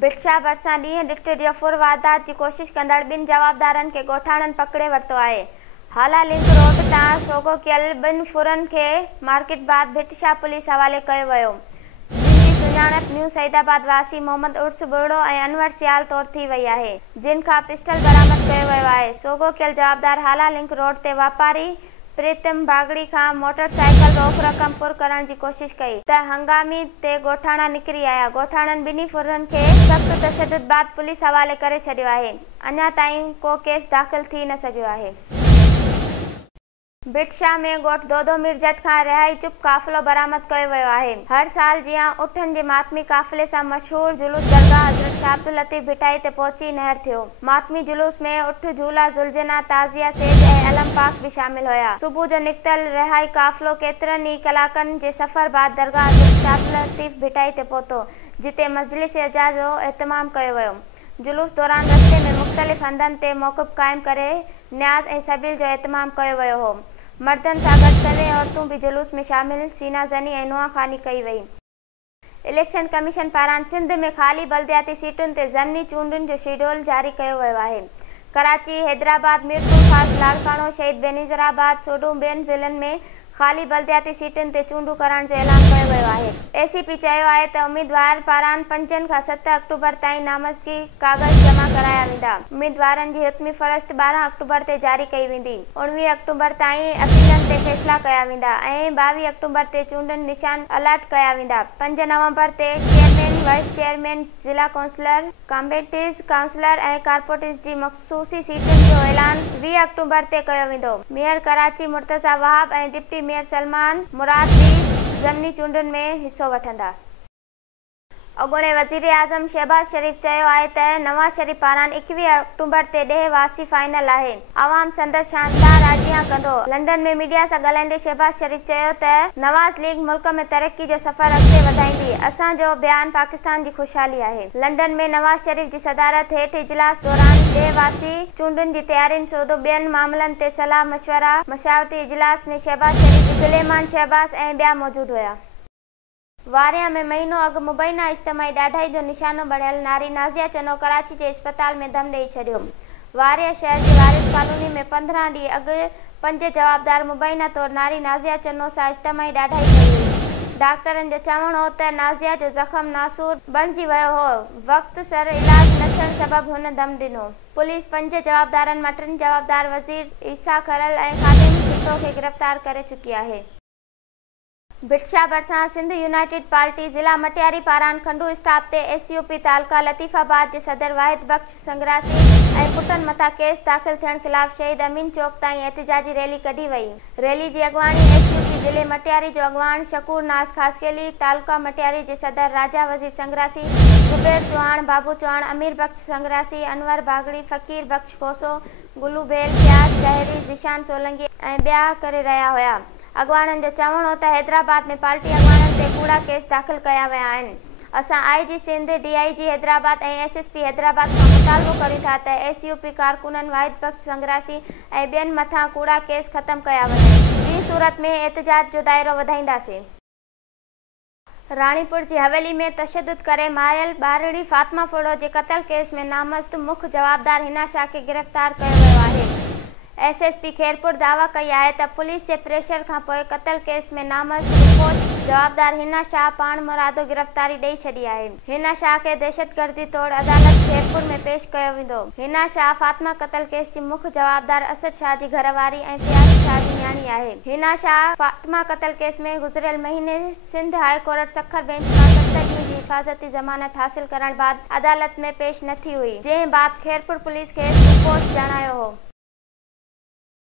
भिक्षा भरिसां ॾींहं ॾिठ जफ़ुर वारदात की कोशिश कंदड़ ॿिनि जवाबदारनि खे ॻोठाणनि पकड़े वरितो आहे। हाला लिंक रोड तां सोगो कयल ॿिनि फुरनि खे मार्केट बाद भिक्षा पुलिस हवाले कयो वियो, जिन जी सुञाणप न्यू सईदाबाद वासी मोहम्मद उर्स बुरड़ो ऐं अनवर सियाल तौर थी वई आहे, जिन खां पिस्टल बरामद कयो वियो आहे। सोगो कयल जवाबदार हाला लिंक रोड ते वापारी प्रीतम बागड़ी खां मोटरसाइकिल रोक रक़म पुर करण जी कोशिश कई त हंगामी ते ॻोठाणा निकिरी आया। ॻोठाणनि ॿिन्ही फुरनि खे सख़्त तशद्दुद बाद पुलिस हवाले करे छॾियो आहे। अञा ताईं को केस दाख़िल थी न सघियो आहे। भिक्षा में ॻोठ दोदो मीर जट खां रिहाई चुप काफ़िलो बरामद कयो वियो आहे। हर साल जीअं उठनि जे मातमी काफ़िले सां मशहूर जुलूस दरगाह हज़रत शाह अब्दुल लतीफ़ भिटाई ते पहुची नहर थियो। मातमी जुलूस में उठ झूला जुलजना ताज़िया सेज ऐं अलम पाक भी शामिल हुया। सुबुह जो निकितल रिहाई काफ़िलो केतिरनि ई कलाकनि जे सफ़र बाद दरगाह हज़रत शाह अब्दुल लतीफ़ भिटाई ते पहुतो, जिते मजलिस अजा जो एहतमाम कयो वियो। जुलूस दौरान रस्ते में मुख़्तलिफ़ हंधनि ते मौक़िफ़ क़ाइम करे न्याज़ ऐं सबील जो एहतमाम कयो वियो हो। मर्दनि सां गॾु सवें औरतूं भी जुलूस में शामिल सीनाज़नी ऐं नुआखानी कई वई। इलेक्शन कमीशन पारां सिंध में ख़ाली बल्दियाती सीटुनि ते ज़मनी चूंडुनि जो शेड्यूल जारी कयो वियो आहे। कराची, हैदराबाद, मीरपुर ख़ास, लालकानो, शहीद बेनज़ीराबाद सोढूं ॿियनि ज़िलनि में ख़ाली बल्दियाती सीटुनि ते चूंडूं करण जो ऐलान कयो वियो आहे। एसीपी चयो आहे त उम्मीदवार पारां 5 खां 7 अक्टूबर ताईं नामज़दगी काग़ज़ जमा कराया वेंदा। उम्मीदवारनि जी हुतमी फ़हरिस्त 12 अक्टूबर ते जारी कई वेंदी। 19 अक्टूबर ताईं अपीलनि ते फ़ैसिला कया वेंदा ऐं 22 अक्टूबर ते चूंडनि निशान अलॉट कया वेंदा। 5 नवंबर ते चेयरमैन, वाइस चेयरमैन, जिला काउंसलर, कम्युनिटीज़ काउंसलर ऐं कारपोरेटर्स जी मख़सूसी सीटुनि जो ऐलान 20 अक्टूबर ते कयो वेंदो। मेयर कराची मुर्तज़ा वहाब ऐं डिप्टी मेयर सलमान मुराद भी ज़मनी चूंडुनि में हिस्सो वठंदा। अॻूणे वज़ीर आज़म शहबाज शरीफ़ चयो आहे त नवाज़ शरीफ़ पारां 21 अक्टूबर ते ॾह वासी फाइनल आहे। आवाम संदसि शानदार आजियां कंदो। लंडन में मीडिया सां ॻाल्हाईंदे शहबाज शरीफ़ चयो त नवाज़ लीग मुल्क में तरक्की जो सफ़र अॻिते वधाईंदी। असांजो बयान पाकिस्तान जी ख़ुशहाली आहे। लंडन में नवाज़ शरीफ़ जी सदारत हेठि इजलास दौरान ॾह वासी चूंडुनि जी तयारियुनि सूदो ॿियनि मामलनि ते सलाह मशवरा मशावरती इजलास में शहबाज शरीफ़, सुलेमान शहबाज ऐं ॿिया मौजूद हुया। वारिया में महीनो अॻु मुबैना इज्तिमाई ॾाढाई जो निशानो बणियल नारी नाज़िया चनो कराची जे इस्पताल में दम ॾेई छॾियो। वारिया शहर जी वारिस कॉलोनी में 15 ॾींहं अॻु 5 जवाबदार मुबैना तौर नारी नाज़िया चनो सां इज्तिमाई ॾाढाई कई हुई। डॉक्टरनि जो चवणु हो त नाज़िया जो ज़ख़्म नासूर बणिजी वियो हो। वक़्त सर इलाज न थियण सबबि हुन दम ॾिनो। पुलिस 5 जवाबदारनि मां 3 जवाबदार वज़ीर ईसा खरल ऐं ख़ादिम खितो खे गिरफ़्तार करे चुकी आहे। भिक्षा भरिसां सिंध यूनाइटेड पार्टी ज़िला मटियारी पारां खंडू स्टाफ ते एसयूपी तालका लतीफ़ाबाद जे सदर वाहिद बख्श संग्रासी ऐं पुटनि मथां केस दाख़िल थियण ख़िलाफ़ शहीद अमीन चौक ताईं एहतिजाजी रैली कढी वई। रैली जी अॻवानी एसयूपी ज़िले मटियारी जो अॻवान शकूर नाज़ ख़ासकेली, तालका मटियारी जे सदर राजा वज़ीर संग्रासी, ज़ुबैर चौहान, बाबू चौहान, अमीर बख्श संग्रासी, अनवर बागड़ी, फ़कीर बख्श कोसो, गुलू बेल, प्याज जहरी, ज़ीशान सोलंकी ऐं ॿिया करे रहिया हुया। अॻवाननि जो चवणु हो त हैदराबाद में पार्टी अॻवाननि ते कूड़ा केस दाख़िल कया विया आहिनि। असां आईजी सिंध, डीआईजी हैदराबाद ऐं एसएसपी हैदराबाद खां मुतालबो करियूं था त एसयूपी कारकुननि वाहिद बख्श संग्रासी ऐं ॿियनि मथां कूड़ा केस ख़तमु कया वञनि। ॿी सूरत में एहतिजाज जो दाइरो वधाईंदासीं। राणीपुर जी हवेली में तशद्दुद करे मारियल ॿारड़ी फातिमा फुड़ो जे क़त्ल केस में नामज़द मुख्य जवाबदार हिना शाह खे गिरफ़्तार कयो वियो आहे। एसएसपी खैरपुर दावा कई आहे त पुलिस जे प्रेशर खां पोइ क़त्ल केस में नामज़द रिपोर्ट जवाबदार हिना शाह पाण मुरादो गिरफ़्तारी ॾेई छॾी आहे। हिना शाह खे दहशतगर्दी तौर अदालत खैरपुर में पेश कयो वेंदो। हिना शाह फातिमा क़त्ल केस जी मुख्य जवाबदार असद शाह जी घरवारी ऐं फयाज़ शाह जी न्याणी आहे। हिना शाह फातिमा क़त्ल केस में गुज़िरियल महीने Sindh high court Sukkur bench मां 7 ॾींहं जी हिफ़ाज़ती ज़मानत हासिल करण बाद अदालत में पेश न थी हुई, जंहिं बाद खैरपुर पुलिस खे रिपोर्ट ॼाणायो हो।